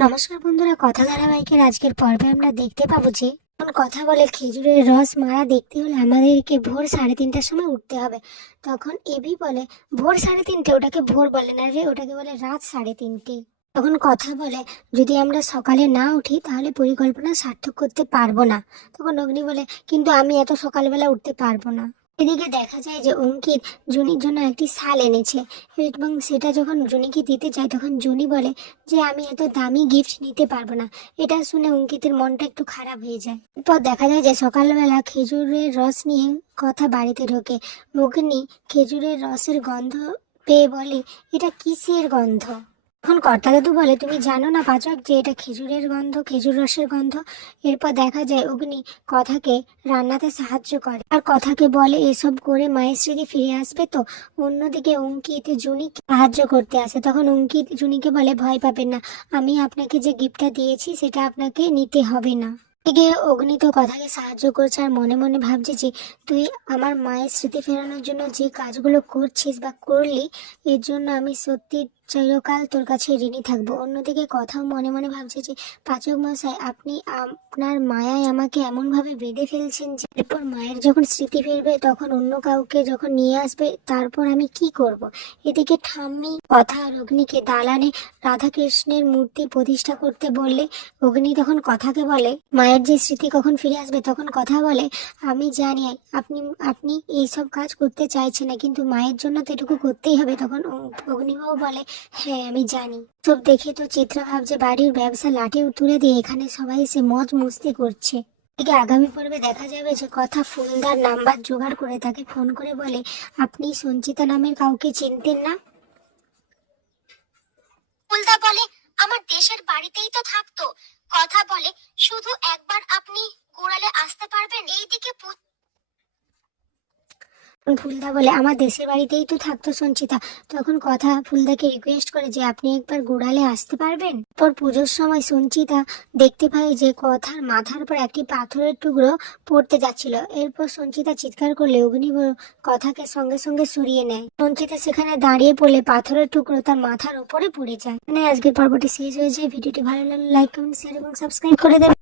নমস্কার বন্ধুরা, কথা ধারাবাহিকের আজকের পর্বে আমরা দেখতে পাবো যে কথা বলে খেজুরের রস মারা দেখতে হলে আমাদেরকে ভোর 3:30টার সময় উঠতে হবে। তখন এবি বলে ভোর 3:30, ওটাকে ভোর বলে না রে, ওটাকে বলে রাত 3:30। তখন কথা বলে যদি আমরা সকালে না উঠি তাহলে পরিকল্পনা সার্থক করতে পারবো না। তখন অগ্নি বলে কিন্তু আমি এত সকালবেলা উঠতে পারবো না। এদিকে দেখা যায় যে অঙ্কিত জুনির জন্য একটি শাল এনেছে এবং সেটা যখন জুনিকে দিতে যায় তখন জুনি বলে যে আমি এত দামি গিফট নিতে পারবো না। এটা শুনে অঙ্কিতের মনটা একটু খারাপ হয়ে যায়। এরপর দেখা যায় যে সকালবেলা খেজুরের রস নিয়ে কথা বাড়িতে ঢোকে। অগ্নি খেজুরের রসের গন্ধ পেয়ে বলে এটা কিসের গন্ধ। তখন কর্তা দাদু বলে তুমি জানো না পাচক যে এটা খেজুরের গন্ধ, খেজুর রসের গন্ধ। এরপর দেখা যায় অগ্নি কথাকে রান্নাতে সাহায্য করে আর কথাকে বলে এসব করে মায়ের স্মৃতি ফিরে আসবে। তো অন্যদিকে অঙ্কিত জুনিকে সাহায্য করতে আসে। তখন অঙ্কিত জুনিকে বলে ভয় পাবেন না, আমি আপনাকে যে গিফটটা দিয়েছি সেটা আপনাকে নিতে হবে না। এদিকে অগ্নি তো কথাকে সাহায্য করছে আর মনে মনে ভাবছে যে তুই আমার মায়ের স্মৃতি ফেরানোর জন্য যে কাজগুলো করছিস বা করলি এর জন্য আমি সত্যি চিরকাল তোর কাছে ঋণী থাকবো। অন্যদিকে কথাও মনে মনে ভাবছে যে পাচক মশাই আপনি আপনার মায়ায় আমাকে এমনভাবে বেঁধে ফেলছেন যে এরপর মায়ের যখন স্মৃতি ফিরবে তখন অন্য কাউকে যখন নিয়ে আসবে তারপর আমি কি করব। এদিকে ঠাম্মি কথা আর অগ্নিকে দালানে রাধাকৃষ্ণের মূর্তি প্রতিষ্ঠা করতে বললে অগ্নি তখন কথাকে বলে মায়ের যে স্মৃতি কখন ফিরে আসবে। তখন কথা বলে আমি জানি আপনি আপনি এইসব কাজ করতে চাইছেন না, কিন্তু মায়ের জন্য তো এটুকু করতেই হবে। তখন অগ্নিবাবু বলে হ্যাঁ আমি জানি। সব দেখে তো চিত্রা ভাবছে বাড়ির ব্যবসা লাঠি তুলে দিয়ে এখানে সবাই এসে মজ মস্তি করছে। এদিকে আগামী পর্বে দেখা যাবে যে কথা ফুলদার নাম্বার জোগাড় করে তাকে ফোন করে বলে আপনি সঞ্চিতা নামের কাউকে চিনতেন না। ফুলদা বলে আমার দেশের বাড়িতেই তো থাকতো। কথা বলে শুধু একবার আপনি গোড়ালে আসতে পারবেন। এইদিকে ফুলদা বলে আমার দেশের বাড়িতেই তো থাকতো সঞ্চিতা। তখন কথা ফুলদাকে রিকোয়েস্ট করে যে আপনি একবার গোড়ালে আসতে পারবেন। পর পুজোর সময় সঞ্চিতা দেখতে পায় যে কথার মাথার উপর একটি পাথরের টুকরো পড়তে যাচ্ছিল। এরপর সঞ্চিতা চিৎকার করলে অগ্নি কথাকে সঙ্গে সঙ্গে সরিয়ে নেয়। সঞ্চিতা সেখানে দাঁড়িয়ে পড়লে পাথরের টুকরো তার মাথার উপরে পড়ে যায়। মানে আজকের পর্বটি শেষ হয়েছে। ভিডিওটি ভালো লাগলে লাইক, কমেন্ট, শেয়ার এবং সাবস্ক্রাইব করে দেবে।